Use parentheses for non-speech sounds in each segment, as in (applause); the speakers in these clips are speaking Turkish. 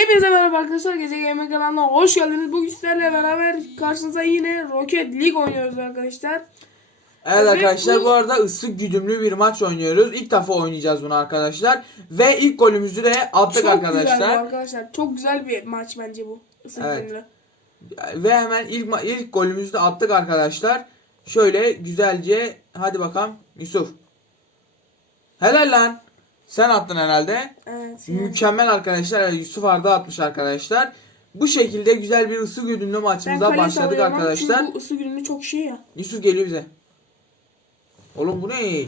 Hepinize merhaba arkadaşlar. Gece Gaming kanalına hoş geldiniz. Bugün sizlerle beraber karşınıza yine Rocket League oynuyoruz arkadaşlar. Evet Ve arkadaşlar bu- bu arada ıslık güdümlü bir maç oynuyoruz. İlk defa oynayacağız bunu arkadaşlar. Ve ilk golümüzü de attık Çok güzel bu arkadaşlar. arkadaşlar. Çok güzel bir maç bence bu. Isınma Evet. günü. Ve hemen ilk ilk golümüzü de attık arkadaşlar. Şöyle güzelce hadi bakalım Yusuf. Helal lan. Sen attın herhalde. Evet. Mükemmel arkadaşlar. Evet, Yusuf Arda atmış arkadaşlar. Bu şekilde güzel bir ısı Ben maçımıza kale başladık sallıyorum ama arkadaşlar. Çünkü bu ısı günü çok şey ya. Yusuf geliyor bize. Oğlum bu ne?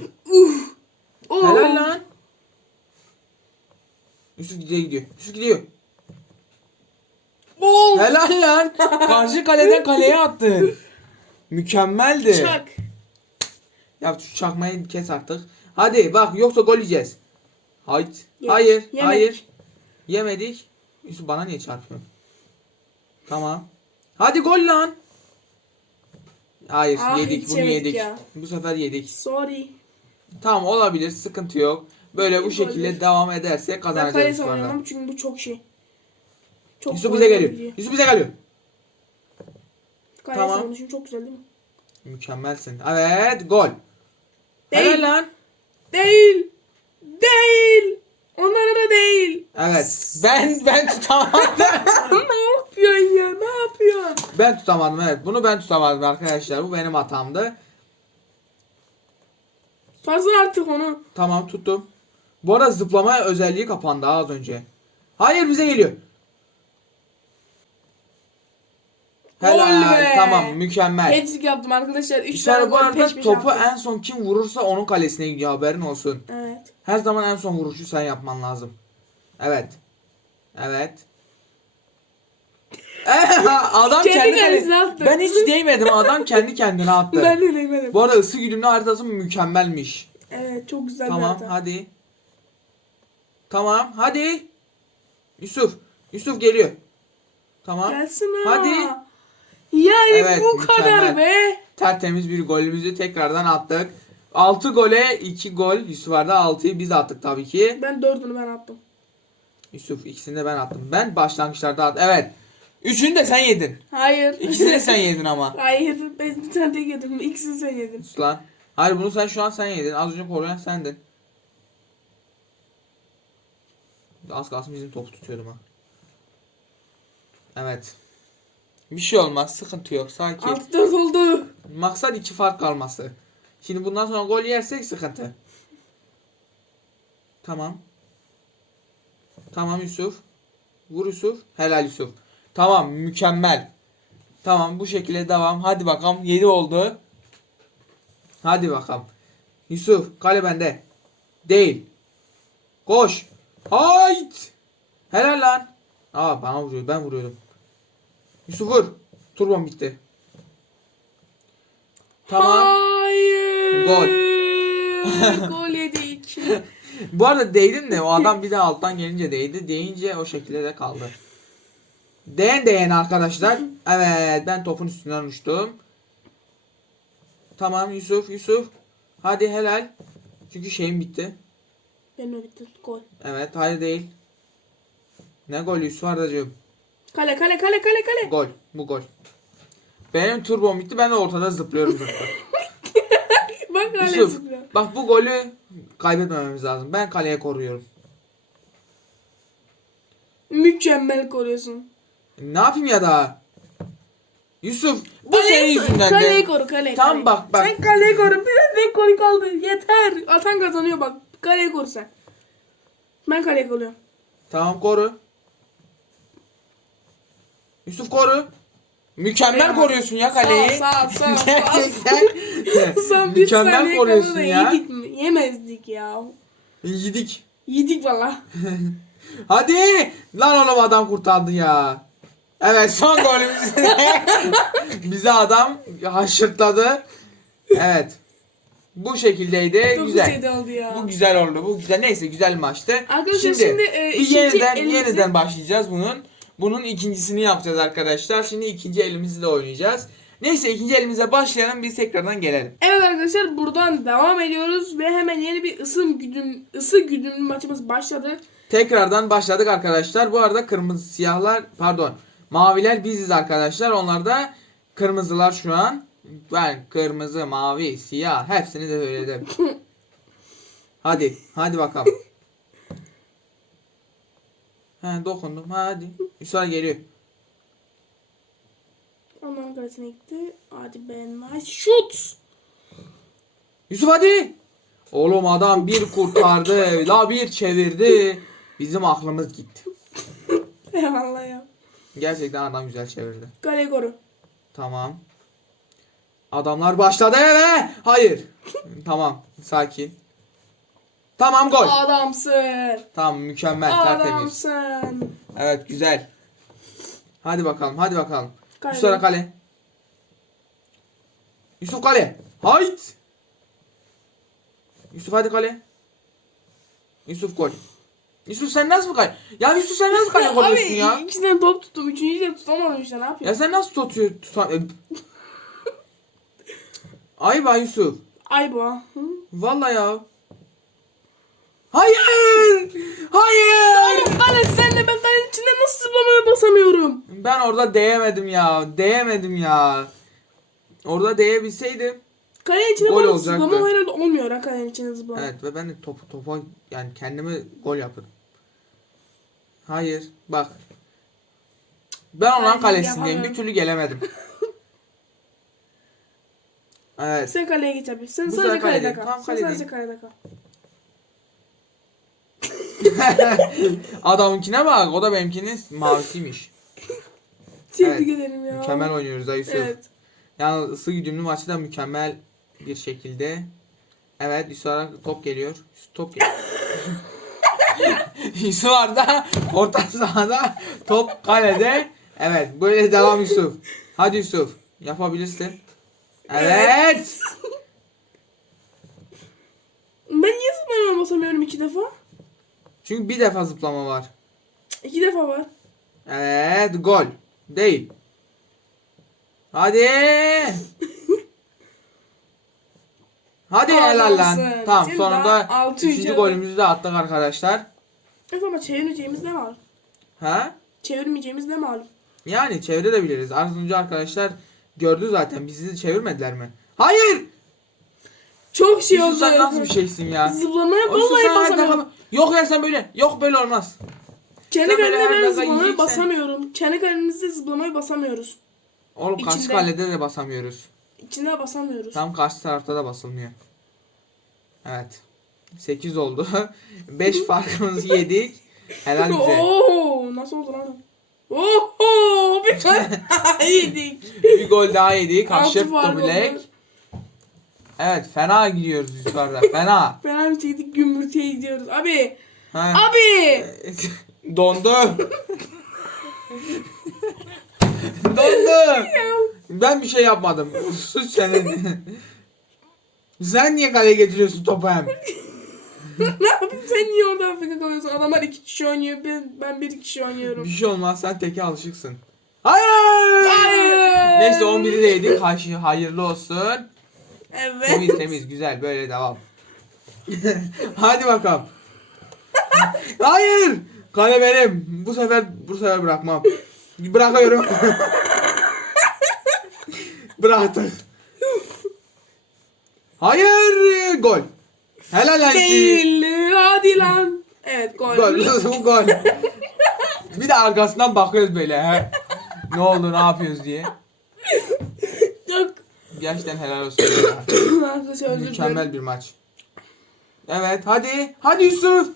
Oo. Helal lan. Yusuf gidiyor gidiyor. Yusuf gidiyor. Oo. Helal lan. (laughs) Karşı kaleden kaleye attı. Mükemmeldi. Çak. Ya şu çakmayı kes artık. Hadi bak yoksa gol yiyeceğiz. Hayır. Yedik. Hayır. Yemedik. Hayır. Yemedik. Yusuf bana niye çarpıyorsun? Tamam. Hadi gol lan. Hayır Ah, yedik bunu yedik. ya. Bu sefer yedik. Sorry. Tamam olabilir sıkıntı yok. Böyle bu şekilde olabilir. devam edersek Ben kale kazanacağız savunuyorum arada. ama çünkü bu çok şey. Çok Yusuf bize geliyor. yapabiliyor. Yusuf bize geliyor. Kale Tamam. çok güzel değil mi? Mükemmelsin. Evet gol. Değil. Helal lan. Değil. Değil. Onlara da değil. Evet. Ben ben tutamadım. (laughs) ne yapıyorsun ya? Ne yapıyorsun? ben tutamadım evet. Bunu ben tutamadım arkadaşlar. Bu benim hatamdı. Fazla artık onu. Tamam tuttum. Bu arada zıplama özelliği kapandı az önce. Hayır bize geliyor. Helal. Be. Tamam mükemmel. Hattrick yaptım arkadaşlar. 3 tane bu gol arada peş peşe topu attım. en son kim vurursa onun kalesine gidiyor haberin olsun. Evet. Her zaman en son vuruşu sen yapman lazım. Evet. Evet. (laughs) Adam Kendi kendi, kale- attı. Ben hiç değmedim adam kendi kendine attı. (laughs) Ben de demedim. Bu arada ısı güdümlü haritası mükemmelmiş. Evet çok güzel bir Tamam hata. hadi. Tamam hadi. Yusuf. Yusuf geliyor. Tamam. Gelsin ha. Hadi. Yani Evet, bu kadar mükemmel. be. Tertemiz bir golümüzü tekrardan attık. 6 gole 2 gol. Yusuf vardı 6'yı biz attık tabii ki. Ben dördünü ben attım. Yusuf ikisini de ben attım. Ben başlangıçlarda attım. Evet. Üçünü de sen yedin. Hayır. İkisini de sen (laughs) yedin ama. Hayır. Ben bir tane tek yedim. İkisini sen yedin. Sus lan. Hayır bunu sen şu an sen yedin. Az önce koruyan sendin. Az kalsın bizim topu tutuyordum ha. Evet. Bir şey olmaz. Sıkıntı yok. Sakin. 6-4 oldu. Maksat iki fark kalması. Şimdi bundan sonra gol yersek sıkıntı. Tamam. Tamam Yusuf. Vur Yusuf. Helal Yusuf. Tamam mükemmel. Tamam bu şekilde devam. Hadi bakalım 7 oldu. Hadi bakalım. Yusuf kale bende. Değil. Koş. Hayt. Helal lan. Aa bana vuruyor. Ben vuruyordum. Yusuf vur. Turbom bitti. Tamam. Hayır. Gol. (laughs) Gol yedik. (laughs) Bu arada değdin de o adam bir de alttan gelince değdi. Değince o şekilde de kaldı. Değen değen arkadaşlar. Evet ben topun üstünden uçtum. Tamam Yusuf Yusuf. Hadi helal. Çünkü şeyim bitti. Benim bitti. Gol. Evet hayır değil. Ne gol Yusuf Ardacığım. Kale kale kale kale kale. Gol. Bu gol. Benim turbom bitti. Ben de ortada zıplıyorum zıplıyorum. (laughs) Yusuf bak bu golü kaybetmememiz lazım. Ben kaleye koruyorum. Mükemmel koruyorsun. Ne yapayım ya daha? Yusuf bu Kaleyi senin koru, yüzünden Kaleyi de. koru kaleyi. Tam kaleyi. bak, bak. Sen kaleyi koru. Bir de gol kaldı. Yeter. Atan kazanıyor bak. Kaleyi koru sen. Ben kaleyi koruyorum. Tamam koru. Yusuf koru. Mükemmel Eyvallah. koruyorsun ya kaleyi. Sağ, sağ, sağ, (laughs) Gerçekten. (laughs) Son bir Mükemmel saniye koruyorsun ya. Yedik mi? Yemezdik ya. Yedik. Yedik valla. (laughs) Hadi. Lan oğlum adam kurtardı ya. Evet son golümüz. Bize adam haşırtladı. Evet. Bu şekildeydi. Çok güzel. güzel oldu ya. Bu güzel oldu. Bu güzel. Neyse güzel maçtı. Arkadaşlar şimdi, e, bir ikinci yeniden elimizi- yeniden başlayacağız bunun. Bunun ikincisini yapacağız arkadaşlar. Şimdi ikinci elimizle oynayacağız. Neyse ikinci elimize başlayalım. Biz tekrardan gelelim. Evet arkadaşlar buradan devam ediyoruz ve hemen yeni bir ısı güdüm ısı güdüm maçımız başladı. Tekrardan başladık arkadaşlar. Bu arada kırmızı siyahlar pardon maviler biziz arkadaşlar. Onlar da kırmızılar şu an. Ben kırmızı, mavi, siyah hepsini de söyledim. (laughs) hadi, hadi bakalım. He dokundum. Hadi. Yusuf geliyor. Onların kalesine gitti. Hadi be nice şut. Yusuf hadi. Oğlum adam bir kurtardı. (laughs) la bir çevirdi. Bizim aklımız gitti. (laughs) Eyvallah ya. Gerçekten adam güzel çevirdi. Kale koru. Tamam. Adamlar başladı ve hayır. tamam sakin. Tamam gol. Adamsın. Tamam mükemmel tertemiz. Adamsın. Evet güzel. Hadi bakalım hadi bakalım. Kale. Yusuf kale. Yusuf kale. Hayt. Yusuf hadi kale. Yusuf gol. Yusuf sen nasıl kale? Ya Yusuf sen nasıl kale (laughs) koyuyorsun Abi ya? ikisinden top tuttum. Üçüncüyü de tutamadım işte ne yapayım? Ya sen nasıl tutuyor tutan? E, (laughs) Ay be Yusuf. Ay bu. ha. Hı? Vallahi ya. Hayır! Hayır! Oğlum kale sen de ben kalenin içinde nasıl zıplamaya basamıyorum? Ben orada değemedim ya. Değemedim ya. Orada değebilseydim. Kalenin içinde Gol bana olacaktı. zıplama herhalde olmuyor ha kalenin içinde zıplama. Evet ve ben de topu topa yani kendimi gol yaptım. Hayır. Bak. Ben onların Ben kalesindeyim. Bir türlü gelemedim. (laughs) Evet. Sen kaleye git abi. Sen Bu sadece sefer kalede kaledeyim. kal. Tamam, Sen sadece kalede kal. (laughs) Adamınkine bak. O da benimkinin mavisiymiş. Tebrik ederim ya. Mükemmel oynuyoruz ha Yusuf. Evet. Yani ısı güdümlü maçı da mükemmel bir şekilde. Evet Yusuf'a top geliyor. Yusuf top geliyor. (laughs) Yusuf orada orta sahada top kalede. Evet böyle devam Yusuf. Hadi Yusuf yapabilirsin. Evet. Ben niye zıplamaya basamıyorum iki defa? Çünkü bir defa zıplama var. İki defa var. Evet gol. Değil. Hadi. Hadi helal lan. Adamsın. Tamam Senin sonunda daha altı üçüncü golümüzü de attık arkadaşlar. Evet ama çevirmeyeceğimiz ne var? Ha? Çevirmeyeceğimiz ne malum? Yani çevirebiliriz. Az önce arkadaşlar gördü zaten. Bizi çevirmediler mi? Hayır! Çok şey oldu. sen nasıl bir şeysin ya? Zıplamaya Yusuf vallahi her basamıyorum. dakika- Yok ya sen böyle. Yok böyle olmaz. Kendi sen böyle kalemde her ben dakika yiyeceksen- basamıyorum. Kendi kalemimizde zıplamayı basamıyoruz. Oğlum karşı İçinde. kalede de basamıyoruz. İçinde basamıyoruz. Tam karşı tarafta da basılmıyor. Evet. 8 oldu. (laughs) 5 farkımızı yedik. Helal bize. Oo, nasıl oldu lan? o? Oho, bir (laughs) tane yedik. Bir gol daha yedik. Altı Haşef fark oldu. Evet fena gidiyoruz yukarıda. Fena. (laughs) Fena bir yedik gümbürtüye gidiyoruz. Abi, Ha. abi. (laughs) Dondu. Dondu. Ben bir şey yapmadım. Sus senin. Sen niye kaleye getiriyorsun topu hem? (laughs) ne yapayım sen niye orada Afrika kalıyorsun? Adamlar iki kişi oynuyor, ben, ben bir kişi oynuyorum. Bir şey olmaz sen teke alışıksın. Hayır. Hayır. Neyse 11'i de yedik. Hayırlı olsun. Evet. Temiz temiz güzel böyle devam. (laughs) Hadi bakalım. Hayır. Kale benim. Bu sefer bu sefer bırakmam. Bırakıyorum. (laughs) Bıraktık. Hayır. Gol. Helal lan. Değil. Hadi lan. Evet gol. Gol. Bu (laughs) gol. Bir de arkasından bakıyoruz böyle. He. Ne oldu ne yapıyoruz diye. Gerçekten helal olsun. ya. (coughs) Arkadaşlar özür dilerim. Mükemmel bir maç. Evet hadi. Hadi Yusuf.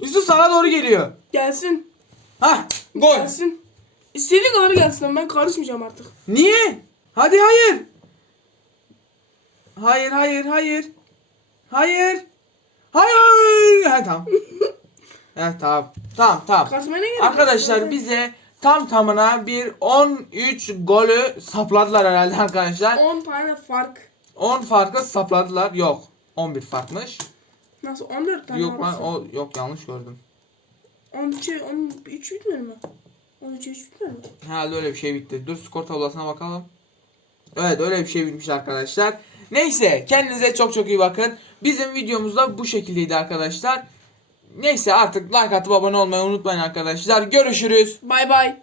Yusuf sana doğru geliyor. Gelsin. Ha gol. Gelsin. İstediği kadar gelsin ben karışmayacağım artık. Niye? Hadi hayır. Hayır hayır hayır. Hayır. Hayır. Ha tamam. (laughs) evet tamam. Tamam tamam. Karışmaya ne gerek var? Arkadaşlar bize tam tamına bir 13 golü sapladılar herhalde arkadaşlar. 10 tane fark. 10 farkı sapladılar. Yok. 11 farkmış. Nasıl 14 tane Yok ben o yok yanlış gördüm. 13'e 13 bitmiyor mu? 13'e 3 bitmiyor mu? Herhalde öyle bir şey bitti. Dur skor tablasına bakalım. Evet öyle bir şey bitmiş arkadaşlar. Neyse kendinize çok çok iyi bakın. Bizim videomuz da bu şekildeydi arkadaşlar. Neyse artık like atıp abone olmayı unutmayın arkadaşlar. Görüşürüz. Bay bay.